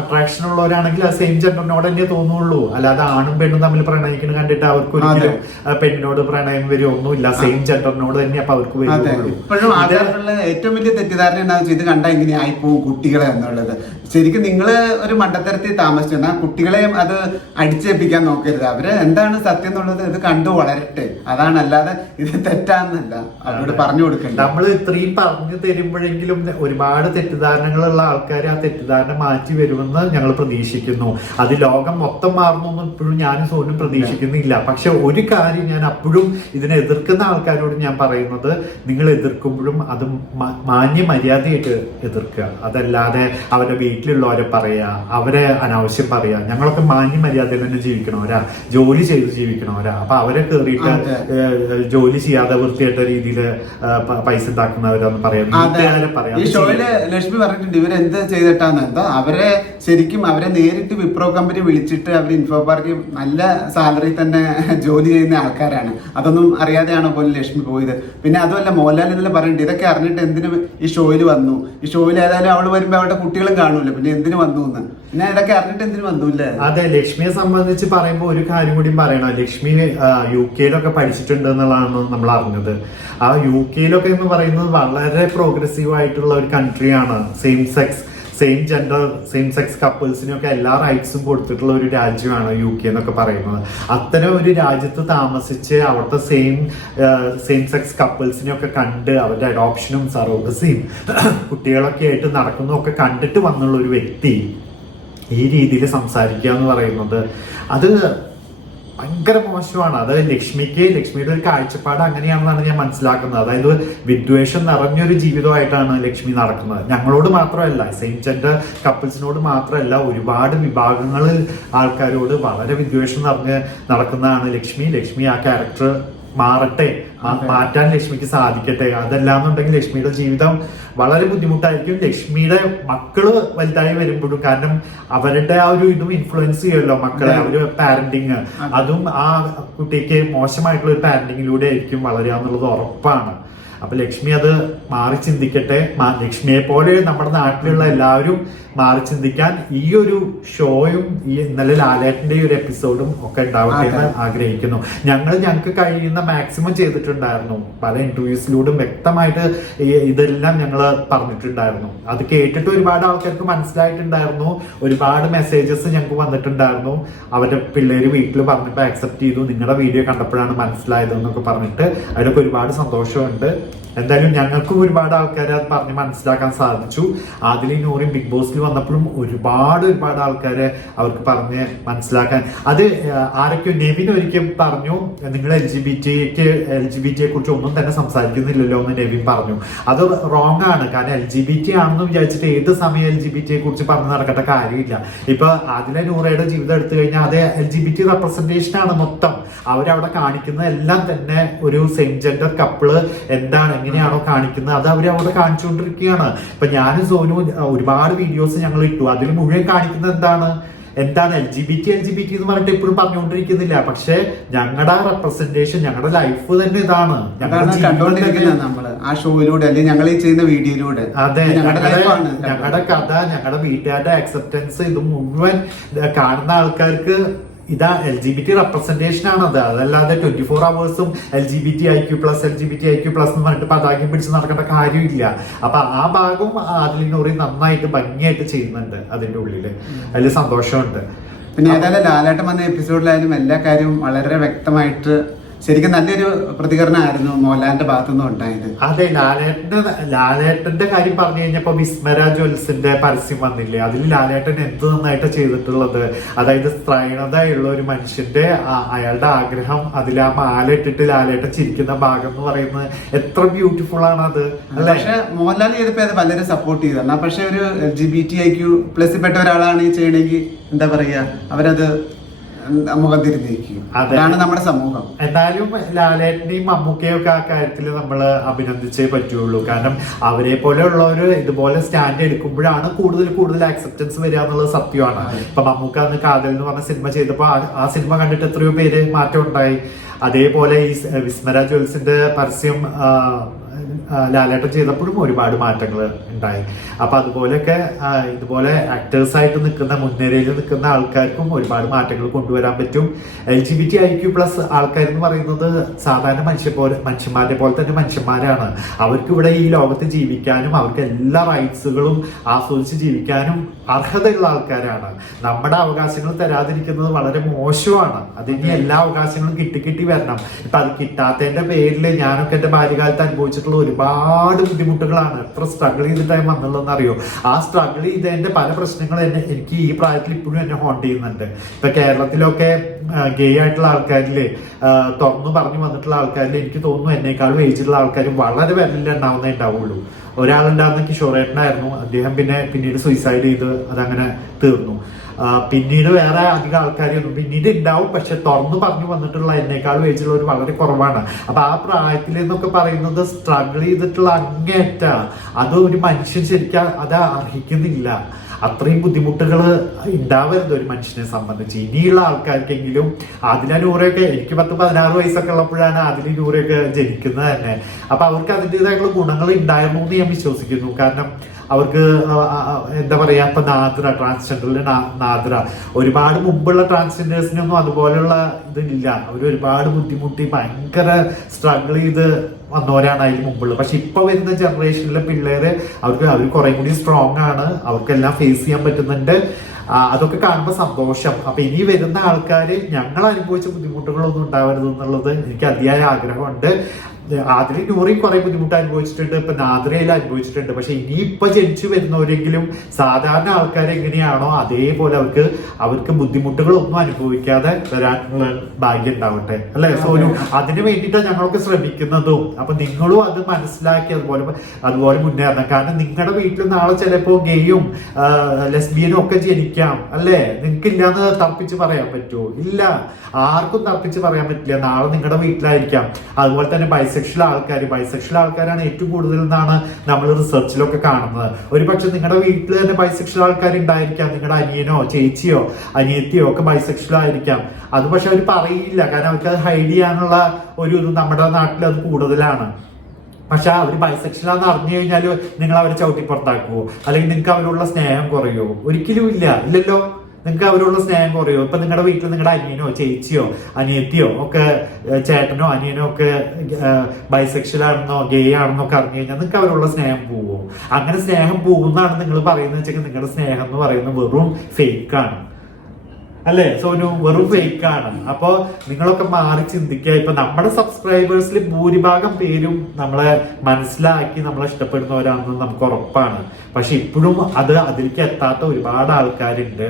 അട്രാക്ഷൻ ഉള്ളവരാണെങ്കിൽ ആ സെയിം ജെൻഡറിനോട് തന്നെ തോന്നുള്ളൂ. അല്ലാതെ ആണും പെണ്ണും തമ്മിൽ പ്രണയിക്കുന്നത് കണ്ടിട്ട് അവർക്ക് ഒരിക്കലും പെണ്ണിനോട് പ്രണയം വരും ഒന്നുമില്ല സെയിം ജെൻഡറിനോട് തന്നെ അപ്പൊ അവർക്ക് വരുള്ളൂ ഇപ്പോഴും ആധാരത്തിലുള്ള ഏറ്റവും വലിയ തെറ്റിദ്ധാരണ എന്താ ചെയ്ത് കണ്ട കണ്ടാ ആയി പോകും കുട്ടികളെ എന്നുള്ളത്. ശരിക്കും നിങ്ങൾ ഒരു മണ്ടത്തരത്തിൽ താമസിച്ചു എന്നാൽ കുട്ടികളെയും അത് അടിച്ചേൽപ്പിക്കാൻ നോക്കരുത്. അവർ എന്താണ് സത്യം എന്നുള്ളത് ഇത് കണ്ടു വളരട്ടെ. അതാണ് അല്ലാതെ ഇത് തെറ്റാന്നല്ല. അവരോട് പറഞ്ഞു കൊടുക്കണ്ട. നമ്മൾ ഇത്രയും പറഞ്ഞു തരുമ്പോഴെങ്കിലും ഒരുപാട് തെറ്റിദ്ധാരണകളുള്ള ആൾക്കാർ ആ തെറ്റിദ്ധാരണ മാറ്റി വരുമെന്ന് ഞങ്ങൾ പ്രതീക്ഷിക്കുന്നു. അത് ലോകം മൊത്തം മാറുന്നൊന്നും ഇപ്പോഴും ഞാനും സോനും പ്രതീക്ഷിക്കുന്നില്ല. പക്ഷെ ഒരു കാര്യം ഞാൻ അപ്പോഴും ഇതിനെ എതിർക്കുന്ന ആൾക്കാരോട് ഞാൻ പറയുന്നത് നിങ്ങൾ എതിർക്കുമ്പോഴും അത് മാന്യ മര്യാദയായിട്ട് എതിർക്കുക. അതല്ലാതെ അവരുടെ വീട്ടിലുള്ളവരെ പറയാ അവരെ അനാവശ്യം പറയാ. ഞങ്ങളൊക്കെ മാന്യ മര്യാദയിൽ തന്നെ ജീവിക്കണവരാ. ജോലി ചെയ്ത് ജീവിക്കണവരാ അപ്പൊ അവരെ കയറിയിട്ട് ജോലി ചെയ്യാതെ വൃത്തിയായിട്ട രീതിയിൽ പൈസ ഉണ്ടാക്കുന്നവരാന്ന് പറയാം അതെ. വീട്ടുകാരെ പറയാം. ഈ ഷോയിൽ ലക്ഷ്മി പറഞ്ഞിട്ടുണ്ട് ഇവർ എന്ത് ചെയ്തിട്ടാന്ന്. എന്താ അവരെ ശരിക്കും അവരെ നേരിട്ട് വിപ്രോ കമ്പനി വിളിച്ചിട്ട് അവർ ഇൻഫോ പാർക്കിൽ നല്ല സാലറി തന്നെ ജോലി ചെയ്യുന്ന ആൾക്കാരാണ്. അതൊന്നും അറിയാതെയാണോ പോലും ലക്ഷ്മി പോയത്? പിന്നെ അതുമല്ല മോഹൻലാൽ ഇന്നലെ പറയുന്നുണ്ട് ഇതൊക്കെ അറിഞ്ഞിട്ട് എന്തിനു ഈ ഷോയിൽ വന്നു? ഈ ഷോയിൽ ഏതായാലും അവൾ വരുമ്പോ അവരുടെ കുട്ടികളും കാണൂല പിന്നെ എന്തിനു വന്നു എന്ന്? പിന്നെ ഇതൊക്കെ അറിഞ്ഞിട്ട് എന്തിനു വന്നൂല്ലേ അതെ ലക്ഷ്മിയെ സംബന്ധിച്ച് പറയുമ്പോൾ ഒരു കാര്യം കൂടി പറയണം. ലക്ഷ്മി യു കെയിലൊക്കെ പഠിച്ചിട്ടുണ്ട് എന്നുള്ളതാണ് നമ്മൾ അറിഞ്ഞത്. ആ യു കെയിലൊക്കെ എന്ന് പറയുന്നത് വളരെ പ്രോഗ്രസീവ് ആയിട്ടുള്ള ഒരു കൺട്രിയാണ് same sex same gender same sex കപ്പിൾസിനൊക്കെ എല്ലാ റൈറ്റ്സും കൊടുത്തിട്ടുള്ള ഒരു രാജ്യമാണ് യു കെ എന്നൊക്കെ പറയുന്നത്. അത്തരം ഒരു രാജ്യത്ത് താമസിച്ച് അവിടുത്തെ സെയിം സെയിം സെക്സ് കപ്പിൾസിനെയൊക്കെ കണ്ട് അവരുടെ അഡോപ്ഷനും സറോഗസിയും കുട്ടികളൊക്കെ ആയിട്ട് നടക്കുന്നതൊക്കെ കണ്ടിട്ട് വന്നുള്ള ഒരു വ്യക്തി ഈ രീതിയിൽ സംസാരിക്കുക എന്ന് പറയുന്നത്. അത് ഭയങ്കര മോശമാണ്. അതായത് ലക്ഷ്മിക്ക് ലക്ഷ്മിയുടെ ഒരു കാഴ്ചപ്പാട് അങ്ങനെയാണെന്നാണ് ഞാൻ മനസ്സിലാക്കുന്നത്. അതായത് വിദ്വേഷം നിറഞ്ഞൊരു ജീവിതമായിട്ടാണ് ലക്ഷ്മി നടക്കുന്നത്. ഞങ്ങളോട് മാത്രമല്ല സെയിം ജെൻഡർ കപ്പിൾസിനോട് മാത്രമല്ല ഒരുപാട് വിഭാഗങ്ങളിൽ ആൾക്കാരോട് വളരെ വിദ്വേഷം നിറഞ്ഞ് നടക്കുന്നതാണ് ലക്ഷ്മി. ലക്ഷ്മി ആ ക്യാരക്ടർ മാറട്ടെ. മാറ്റാൻ ലക്ഷ്മിക്ക് സാധിക്കട്ടെ അതല്ലാന്നുണ്ടെങ്കിൽ ലക്ഷ്മിയുടെ ജീവിതം വളരെ ബുദ്ധിമുട്ടായിരിക്കും ലക്ഷ്മിയുടെ മക്കൾ വലുതായി വരുമ്പോഴും കാരണം അവരുടെ ആ ഒരു ഇതും ഇൻഫ്ലുവൻസ് ചെയ്യുമല്ലോ മക്കളെ. ഒരു പാരന്റിങ്. അതും ആ കുട്ടിക്ക് മോശമായിട്ടുള്ള ഒരു പാരന്റിങ്ങിലൂടെ ആയിരിക്കും വളരുക എന്നുള്ളത് ഉറപ്പാണ് അപ്പൊ ലക്ഷ്മി അത് മാറി ചിന്തിക്കട്ടെ. ലക്ഷ്മിയെ പോലെ നമ്മുടെ നാട്ടിലുള്ള എല്ലാവരും മാറി ചിന്തിക്കാൻ ഈ ഒരു ഷോയും ഈ ഇന്നലെ ലാലേട്ടന്റെ ഒരു എപ്പിസോഡും ഒക്കെ ഉണ്ടാവട്ടെ എന്ന് ആഗ്രഹിക്കുന്നു. ഞങ്ങൾ ഞങ്ങൾക്ക് കഴിയുന്ന മാക്സിമം ചെയ്തിട്ടുണ്ടായിരുന്നു. പല ഇന്റർവ്യൂസിലൂടെ വ്യക്തമായിട്ട് ഇതെല്ലാം ഞങ്ങൾ പറഞ്ഞിട്ടുണ്ടായിരുന്നു. അത് കേട്ടിട്ട് ഒരുപാട് ആൾക്കാർക്ക് മനസ്സിലായിട്ടുണ്ടായിരുന്നു. ഒരുപാട് മെസ്സേജസ് ഞങ്ങൾക്ക് വന്നിട്ടുണ്ടായിരുന്നു. അവരുടെ പിള്ളേര് വീട്ടിൽ പറഞ്ഞപ്പോൾ അക്സെപ്റ്റ് ചെയ്തു. നിങ്ങളുടെ വീഡിയോ കണ്ടപ്പോഴാണ് മനസ്സിലായത് എന്നൊക്കെ പറഞ്ഞിട്ട് അതിലൊക്കെ ഒരുപാട് സന്തോഷമുണ്ട്. എന്തായാലും ഞങ്ങൾക്കും ഒരുപാട് ആൾക്കാരെ അത് പറഞ്ഞ് മനസ്സിലാക്കാൻ സാധിച്ചു. അതിൽ നൂറിയും ബിഗ് ബോസിൽ വന്നപ്പോഴും ഒരുപാട് ഒരുപാട് ആൾക്കാരെ അവർക്ക് പറഞ്ഞ് മനസ്സിലാക്കാൻ. അത് ആരൊക്കെയോ നെവിൻ ഒരിക്കൽ പറഞ്ഞു നിങ്ങൾ എൽ ജി ബി ടിക്ക് എൽ ജി ബി ടിയെ കുറിച്ച് ഒന്നും തന്നെ സംസാരിക്കുന്നില്ലല്ലോ എന്ന് നെവിൻ പറഞ്ഞു. അത് റോങ് ആണ്. കാരണം എൽ ജി ബി ടി ആണെന്ന് വിചാരിച്ചിട്ട് ഏത് സമയം എൽ ജി ബി ടിയെ കുറിച്ച് പറഞ്ഞ് നടക്കേണ്ട കാര്യമില്ല. ഇപ്പൊ അതിലെ നൂറയുടെ ജീവിതം എടുത്തു കഴിഞ്ഞാൽ അത് L G B T representation ആണ് മൊത്തം. അവരവിടെ കാണിക്കുന്ന എല്ലാം തന്നെ ഒരു സെയിം ജെൻഡർ കപ്പിൾ എന്താണ് എങ്ങനെയാണോ കാണിക്കുന്നത് അത് അവർ അവിടെ കാണിച്ചുകൊണ്ടിരിക്കുകയാണ്. ഇപ്പൊ ഞാനും സോനു ഒരുപാട് വീഡിയോസ് ഞങ്ങൾ ഇട്ടു. അതിൽ മുഴുവൻ കാണിക്കുന്നത് എന്താണ്? എന്താണ് L G B T L G B T എന്ന് പറഞ്ഞിട്ട് എപ്പോഴും പറഞ്ഞുകൊണ്ടിരിക്കുന്നില്ല. പക്ഷെ ഞങ്ങളുടെ റെപ്രസെന്റേഷൻ ഞങ്ങളുടെ ലൈഫ് തന്നെ ഇതാണ്. ഞങ്ങളുടെ ആ ഷോയിലൂടെ അല്ലെങ്കിൽ ഞങ്ങൾ ഈ ചെയ്യുന്ന വീഡിയോയിലൂടെ. അതെ ഞങ്ങളുടെ കഥ ഞങ്ങളുടെ വീട്ടുകാരുടെ അക്സെപ്റ്റൻസ് ഇത് മുഴുവൻ കാണുന്ന ആൾക്കാർക്ക് ഇതാ L G B T representation ആണ് അത്. അതല്ലാതെ twenty four അവേഴ്സും L G B T I Q plus L G B T I Q plus എന്ന് പറഞ്ഞിട്ട് പതാകം പിടിച്ച് നടക്കേണ്ട കാര്യമില്ല. അപ്പൊ ആ ഭാഗവും അതിലിനൂറി നന്നായിട്ട് ഭംഗിയായിട്ട് ചെയ്യുന്നുണ്ട് അതിന്റെ ഉള്ളിൽ. അതിൽ സന്തോഷമുണ്ട്. പിന്നെ ഏതായാലും ലാലേട്ടൻ വന്ന എപ്പിസോഡിലായാലും എല്ലാ കാര്യവും വളരെ വ്യക്തമായിട്ട് ശരിക്കും നല്ലൊരു പ്രതികരണമായിരുന്നു മോഹൻലാലിന്റെ ഭാഗത്തുനിന്ന് ഉണ്ടായത്. അതെ ലാലേട്ടന്റെ ലാലേട്ടന്റെ കാര്യം പറഞ്ഞു കഴിഞ്ഞപ്പോ വിസ്മര ജ്വൽസിന്റെ പരസ്യം വന്നില്ലേ? അതിൽ ലാലേട്ടൻ എന്ത് നന്നായിട്ട് ചെയ്തിട്ടുള്ളത്? അതായത് സ്ത്രൈണതയുള്ള ഒരു മനുഷ്യന്റെ അയാളുടെ ആഗ്രഹം അതിൽ ആ മാല ഇട്ടിട്ട് ലാലേട്ടൻ ചിരിക്കുന്ന ഭാഗം എന്ന് പറയുന്നത് എത്ര ബ്യൂട്ടിഫുൾ ആണ് അത് പക്ഷെ മോഹൻലാൽ ചെയ്തപ്പോ അത് പലരും സപ്പോർട്ട് ചെയ്തു. എന്നാ പക്ഷെ ഒരു L G B T I Q plus പെട്ട ഒരാളാണ് ഈ ചെയ്യണമെങ്കിൽ എന്താ പറയാ? അവരത് മുഖം തിരിഞ്ഞിരിക്കും. അതാണ് നമ്മുടെ സമൂഹം. എന്തായാലും ലാലേട്ടനെയും മമ്മൂക്കയും ഒക്കെ ആ കാര്യത്തിൽ നമ്മൾ അഭിനന്ദിച്ചേ പറ്റുള്ളൂ. കാരണം അവരെ പോലെയുള്ളവർ ഇതുപോലെ സ്റ്റാൻഡ് എടുക്കുമ്പോഴാണ് കൂടുതൽ കൂടുതൽ ആക്സെപ്റ്റൻസ് വരിക എന്നുള്ളത് സത്യമാണ്. ഇപ്പൊ മമ്മൂക്ക അന്ന് കാതൽ എന്ന് പറഞ്ഞ സിനിമ ചെയ്തപ്പോ ആ- സിനിമ കണ്ടിട്ട് എത്രയോ പേര് മാറ്റം ഉണ്ടായി അതേപോലെ ഈ വിസ്മര ജ്വൽസിന്റെ പരസ്യം ലാലേട്ടൻ ചെയ്തപ്പോഴും ഒരുപാട് മാറ്റങ്ങൾ ഉണ്ടായി. അപ്പൊ അതുപോലെയൊക്കെ ഇതുപോലെ ആക്ടേഴ്സ് ആയിട്ട് നിൽക്കുന്ന മുൻനിരയിൽ നിൽക്കുന്ന ആൾക്കാർക്കും ഒരുപാട് മാറ്റങ്ങൾ കൊണ്ടുവരാൻ പറ്റും. L G B T I Q plus ആൾക്കാർ എന്ന് പറയുന്നത് സാധാരണ മനുഷ്യ പോലെ മനുഷ്യന്മാരെ പോലെ തന്നെ മനുഷ്യന്മാരാണ്. അവർക്ക് ഇവിടെ ഈ ലോകത്ത് ജീവിക്കാനും അവർക്ക് എല്ലാ റൈറ്റ്സുകളും ആസ്വദിച്ച് ജീവിക്കാനും അർഹതയുള്ള ആൾക്കാരാണ്. നമ്മുടെ അവകാശങ്ങൾ തരാതിരിക്കുന്നത് വളരെ മോശമാണ്. അതിന് എല്ലാ അവകാശങ്ങളും കിട്ടി കിട്ടി വരണം. ഇപ്പൊ അത് കിട്ടാത്തതിന്റെ പേരിൽ ഞാനൊക്കെ എന്റെ ബാല്യകാലത്ത് അനുഭവിച്ചിട്ടുള്ള ഒരുപാട് ബുദ്ധിമുട്ടുകളാണ്. എത്ര സ്ട്രഗിൾ ചെയ്തിട്ടായി വന്നുള്ളതെന്ന് അറിയോ ആ സ്ട്രഗിൾ ചെയ്തതിന്റെ പല പ്രശ്നങ്ങളും എന്നെ എനിക്ക് ഈ പ്രായത്തിൽ ഇപ്പോഴും എന്നെ ഹോണ്ട് ചെയ്യുന്നുണ്ട്. ഇപ്പൊ കേരളത്തിലൊക്കെ ഗേ ആയിട്ടുള്ള ആൾക്കാരിൽ തുറന്നു പറഞ്ഞു വന്നിട്ടുള്ള ആൾക്കാരിൽ എനിക്ക് തോന്നുന്നു എന്നേക്കാളും ഏജിലുള്ള ആൾക്കാർ വളരെ വിരലിൽ ഉണ്ടാവുന്നേ ഉണ്ടാവുള്ളൂ. ഒരാളുണ്ടായിരുന്ന കിഷോറേട്ടനായിരുന്നു. അദ്ദേഹം പിന്നെ പിന്നീട് സൂയിസൈഡ് ചെയ്ത് അതങ്ങനെ തീർന്നു. പിന്നീട് വേറെ അധികം ആൾക്കാരൊന്നും പിന്നീട് ഉണ്ടാവും പക്ഷെ തുറന്നു പറഞ്ഞു വന്നിട്ടുള്ള എന്നേക്കാളും ഏജുള്ളവർ വളരെ കുറവാണ്. അപ്പൊ ആ പ്രായത്തിൽ എന്നൊക്കെ പറയുന്നത് സ്ട്രഗിൾ ചെയ്തിട്ടുള്ള അങ്ങേറ്റ അത് ഒരു മനുഷ്യൻ ശരിക്കും അത് അർഹിക്കുന്നില്ല. അത്രയും ബുദ്ധിമുട്ടുകൾ ഉണ്ടാവരുത് ഒരു മനുഷ്യനെ സംബന്ധിച്ച്. ഇനിയുള്ള ആൾക്കാർക്കെങ്കിലും അതിലെ നൂറൊക്കെ എനിക്ക് പത്ത് പതിനാറ് വയസ്സൊക്കെ ഉള്ളപ്പോഴാണ് അതിന് നൂറൊക്കെ ജനിക്കുന്നത് തന്നെ. അപ്പൊ അവർക്ക് അതിന്റെതായിട്ടുള്ള ഗുണങ്ങൾ ഉണ്ടായിരുന്നു എന്ന് ഞാൻ വിശ്വസിക്കുന്നു. കാരണം അവർക്ക് എന്താ പറയാ ഇപ്പൊ നാദ്ര ട്രാൻസ്ജെൻഡറിലെ നാദ്ര ഒരുപാട് മുമ്പുള്ള ട്രാൻസ്ജെൻഡേഴ്സിനൊന്നും അതുപോലെയുള്ള ഇതില്ല. അവർ ഒരുപാട് ബുദ്ധിമുട്ടി ഭയങ്കര സ്ട്രഗിൾ ചെയ്ത് വന്നവരാണ് അതിന് മുമ്പുള്ളത്. പക്ഷെ ഇപ്പൊ വരുന്ന ജനറേഷനിലെ പിള്ളേര് അവർക്ക് അവർ കുറെ കൂടി സ്ട്രോങ് ആണ്. അവർക്കെല്ലാം ഫേസ് ചെയ്യാൻ പറ്റുന്നുണ്ട്. അതൊക്കെ കാണുമ്പോൾ സന്തോഷം. അപ്പൊ ഇനി വരുന്ന ആൾക്കാർ ഞങ്ങൾ അനുഭവിച്ച ബുദ്ധിമുട്ടുകളൊന്നും ഉണ്ടാവരുത് എന്നുള്ളത് എനിക്ക് അതിയായ ആഗ്രഹമുണ്ട്. ആദ്യം നൂറിൽ കുറെ ബുദ്ധിമുട്ട് അനുഭവിച്ചിട്ടുണ്ട്. ഇപ്പൊ നാദ്രയിൽ അനുഭവിച്ചിട്ടുണ്ട്. പക്ഷെ ഇനി ഇപ്പൊ ജനിച്ചു വരുന്നവരെങ്കിലും സാധാരണ ആൾക്കാർ എങ്ങനെയാണോ അതേപോലെ അവർക്ക് അവർക്ക് ബുദ്ധിമുട്ടുകളൊന്നും അനുഭവിക്കാതെ വരാനുള്ള ഭാഗ്യം ഉണ്ടാവട്ടെ. അല്ലെ? സോനു അതിന് വേണ്ടിയിട്ടാണ് ഞങ്ങൾക്ക് ശ്രമിക്കുന്നതും. അപ്പൊ നിങ്ങളും അത് മനസ്സിലാക്കി അതുപോലെ അതുപോലെ മുന്നേറണം കാരണം നിങ്ങളുടെ വീട്ടിൽ നാളെ ചിലപ്പോ ഗെയും ലെസ്ബിയനും ഒക്കെ ജനിക്കാം. അല്ലേ? നിങ്ങൾക്ക് ഇല്ലാന്ന് തർപ്പിച്ച് പറയാൻ പറ്റുമോ? ഇല്ല. ആർക്കും തർപ്പിച്ച് പറയാൻ പറ്റില്ല. നാളെ നിങ്ങളുടെ വീട്ടിലായിരിക്കാം. അതുപോലെ തന്നെ ബൈസെക്ഷൽ ആൾക്കാർ ബൈസെക്ഷൽ ആൾക്കാരാണ് ഏറ്റവും കൂടുതൽ എന്നാണ് നമ്മൾ റിസർച്ചിലൊക്കെ കാണുന്നത്. ഒരു പക്ഷെ നിങ്ങളുടെ വീട്ടിൽ തന്നെ ബൈസെക്ഷൽ ആൾക്കാർ ഉണ്ടായിരിക്കാം നിങ്ങളുടെ അനിയനോ ചേച്ചിയോ അനിയത്തിയോ ഒക്കെ ബൈസെക്ഷൽ ആയിരിക്കാം. അത് പക്ഷെ അവർ പറയില്ല. കാരണം അവർക്ക് അത് ഹൈഡ് ചെയ്യാനുള്ള ഒരു ഇത് നമ്മുടെ നാട്ടിൽ അത് കൂടുതലാണ്. പക്ഷെ അവർ ബൈസെക്ഷനാന്ന് അറിഞ്ഞു കഴിഞ്ഞാൽ നിങ്ങൾ അവരെ ചവിട്ടി പുറത്താക്കുവോ അല്ലെങ്കിൽ നിങ്ങൾക്ക് അവരോടുള്ള സ്നേഹം കുറയുമോ ഒരിക്കലും ഇല്ല. ഇല്ലല്ലോ? നിങ്ങൾക്ക് അവരോടുള്ള സ്നേഹം കുറയോ? ഇപ്പൊ നിങ്ങളുടെ വീട്ടിൽ നിങ്ങളുടെ അനിയനോ ചേച്ചിയോ അനിയത്തിയോ ഒക്കെ ചേട്ടനോ അനിയനോ ഒക്കെ ബൈസെക്ഷൽ ആണെന്നോ ഗേ ആണെന്നോ ഒക്കെ അറിഞ്ഞു കഴിഞ്ഞാൽ നിങ്ങൾക്ക് അവരോടുള്ള സ്നേഹം പോവോ? അങ്ങനെ സ്നേഹം പോകുന്നതാണ് നിങ്ങൾ പറയുന്നത് വെച്ചാൽ നിങ്ങളുടെ സ്നേഹം എന്ന് പറയുന്നത് വെറും ഫേക്ക് ആണ്. അല്ലേ? സോനു വെറും ഫേക്ക് ആണ്. അപ്പോ നിങ്ങളൊക്കെ മാറി ചിന്തിക്കുക. ഇപ്പൊ നമ്മുടെ സബ്സ്ക്രൈബേഴ്സിൽ ഭൂരിഭാഗം പേരും നമ്മളെ മനസ്സിലാക്കി നമ്മളെ ഇഷ്ടപ്പെടുന്നവരാണെന്ന് നമുക്ക് ഉറപ്പാണ്. പക്ഷെ ഇപ്പോഴും അത് അതിലേക്ക് എത്താത്ത ഒരുപാട് ആൾക്കാരുണ്ട്.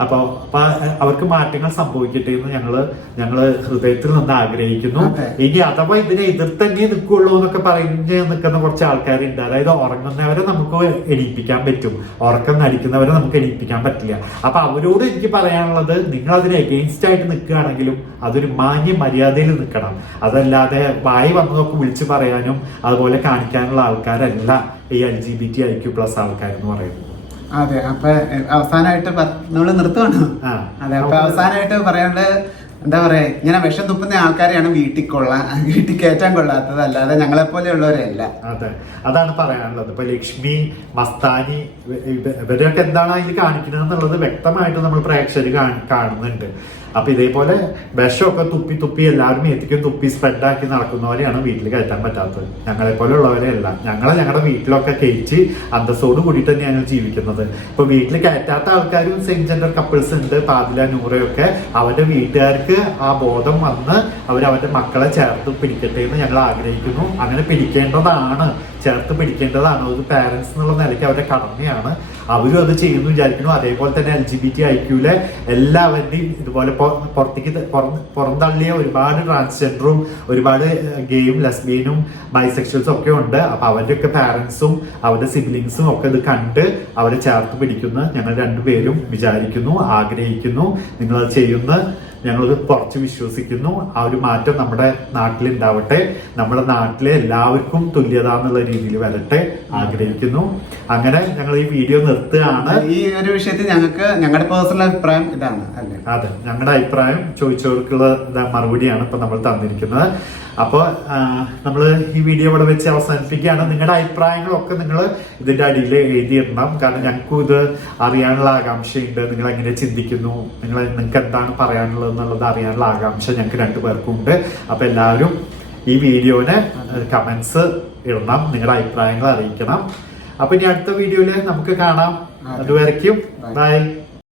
അപ്പൊ അപ്പൊ അവർക്ക് മാറ്റങ്ങൾ സംഭവിക്കട്ടെ എന്ന് ഞങ്ങൾ ഞങ്ങൾ ഹൃദയത്തിൽ നിന്ന് ആഗ്രഹിക്കുന്നു. ഇനി അഥവാ ഇതിനെ എതിർത്തന്നെ നിൽക്കുള്ളൂ എന്നൊക്കെ പറഞ്ഞ് നിൽക്കുന്ന കുറച്ച് ആൾക്കാരുണ്ട്. അതായത് ഉറങ്ങുന്നവരെ നമുക്ക് എണീപ്പിക്കാൻ പറ്റും. ഉറക്കം നടിക്കുന്നവരെ നമുക്ക് എണീപ്പിക്കാൻ പറ്റില്ല. അപ്പൊ അവരോട് എനിക്ക് പറയാനുള്ളത് നിങ്ങൾ അതിന് എഗെയിൻസ്റ്റ് ആയിട്ട് നിൽക്കുകയാണെങ്കിലും അതൊരു മാന്യ മര്യാദയിൽ നിൽക്കണം. അതല്ലാതെ വായി വന്നതൊക്കെ വിളിച്ചു പറയാനും അതുപോലെ കാണിക്കാനുള്ള ആൾക്കാരല്ല ഈ L G B T I Q plus ആൾക്കാരെന്ന് പറയുന്നത്. അതെ അപ്പൊ അവസാനായിട്ട് അവസാനമായിട്ട് നമ്മൾ നിർത്തുവാണ്. അതെ അപ്പൊ അവസാനമായിട്ട് പറയാണ്ട് എന്താ പറയാ ഇങ്ങനെ വിഷം തുപ്പുന്ന ആൾക്കാരെയാണ് വീട്ടിൽ കൊള്ളാൻ വീട്ടിൽ കയറ്റാൻ കൊള്ളാത്തത് അല്ലാതെ ഞങ്ങളെ പോലെയുള്ളവരല്ല അതെ അതാണ് പറയാനുള്ളത്. ഇപ്പൊ ലക്ഷ്മി മസ്താനി ഇവ- ഇവ- ഇവരൊക്കെ എന്താണ് അതിൽ കാണിക്കുന്നത് എന്നുള്ളത് വ്യക്തമായിട്ട് നമ്മൾ പ്രേക്ഷകർ കാണുന്നുണ്ട്. അപ്പൊ ഇതേപോലെ വിഷമൊക്കെ തുപ്പി തുപ്പി എല്ലാവരും എത്തിക്കും തുപ്പി സ്പ്രെഡാക്കി നടക്കുന്നവരെയാണ് വീട്ടിൽ കയറ്റാൻ പറ്റാത്തത്. ഞങ്ങളെ പോലെ ഉള്ളവരെയല്ല ഞങ്ങളെ ഞങ്ങളുടെ വീട്ടിലൊക്കെ കയറ്റി അന്തസ്സോട് കൂടി തന്നെയാണ് ജീവിക്കുന്നത്. ഇപ്പൊ വീട്ടിൽ കയറ്റാത്ത ആൾക്കാരും സെയിം ജെൻഡർ കപ്പിൾസ് ഉണ്ട് പാതില നൂറയൊക്കെ അവരുടെ വീട്ടുകാർക്ക് ആ ബോധം വന്ന് അവർ അവരുടെ മക്കളെ ചേർത്ത് പിടിക്കട്ടെ എന്ന് ഞങ്ങൾ ആഗ്രഹിക്കുന്നു. അങ്ങനെ പിടിക്കേണ്ടതാണ് ചേർത്ത് പിടിക്കേണ്ടതാണ്. ഒരു പാരൻസ് എന്നുള്ള നിലയ്ക്ക് അവരുടെ കടമയാണ്. അവരും അത് ചെയ്യുന്നു വിചാരിക്കുന്നു. അതേപോലെ തന്നെ എൽ ജി ബി ടി ഐക്യൂലെ എല്ലാവരുടെയും ഇതുപോലെ പുറത്തേക്ക് പുറന്തള്ളിയ ഒരുപാട് ട്രാൻസ്ജെൻഡറും ഒരുപാട് ഗെയും ലെസ്ബിയനും ബൈസെക്ഷൽസും ഒക്കെ ഉണ്ട്. അപ്പൊ അവരുടെയൊക്കെ പാരൻസും അവരുടെ സിബ്ലിങ്സും ഒക്കെ ഇത് കണ്ട് അവരെ ചേർത്ത് പിടിക്കുന്ന. ഞങ്ങൾ രണ്ടുപേരും വിചാരിക്കുന്നു ആഗ്രഹിക്കുന്നു. നിങ്ങൾ അത് ചെയ്യുന്ന. ഞങ്ങളത് കുറച്ച് വിശ്വസിക്കുന്നു. ആ ഒരു മാറ്റം നമ്മുടെ നാട്ടിൽ ഉണ്ടാവട്ടെ നമ്മുടെ നാട്ടിലെ എല്ലാവർക്കും തുല്യത എന്നുള്ള രീതിയിൽ വരട്ടെ. ആഗ്രഹിക്കുന്നു. അങ്ങനെ ഞങ്ങൾ ഈ വീഡിയോ നിർത്തുകയാണ്. ഈ ഒരു വിഷയത്തിൽ ഞങ്ങൾക്ക് ഞങ്ങളുടെ പേഴ്സണൽ അഭിപ്രായം ഇതാണ് അല്ലേ? അതെ ഞങ്ങളുടെ അഭിപ്രായം ചോദിച്ചവർക്കുള്ള മറുപടിയാണ് ഇപ്പൊ നമ്മൾ തന്നിരിക്കുന്നത്. അപ്പോൾ നമ്മൾ ഈ വീഡിയോ ഇവിടെ വെച്ച് അവസാനിപ്പിക്കുകയാണ്. നിങ്ങളുടെ അഭിപ്രായങ്ങളൊക്കെ നിങ്ങൾ ഇതിന്റെ അടിയിൽ എഴുതിയിടണം. കാരണം ഞങ്ങൾക്കും ഇത് അറിയാനുള്ള ആകാംക്ഷയുണ്ട്. നിങ്ങൾ എങ്ങനെ ചിന്തിക്കുന്നു? നിങ്ങൾ നിങ്ങൾക്ക് എന്താണ് പറയാനുള്ളത് എന്നുള്ളത് അറിയാനുള്ള ആകാംക്ഷ ഞങ്ങൾക്ക് രണ്ടുപേർക്കും ഉണ്ട്. അപ്പോൾ എല്ലാവരും ഈ വീഡിയോനെ കമൻസ് ഇടണം. നിങ്ങളുടെ അഭിപ്രായങ്ങൾ അറിയിക്കണം. അപ്പൊ ഇനി അടുത്ത വീഡിയോയിൽ നമുക്ക് കാണാം. അതുവരയ്ക്കും ബൈ.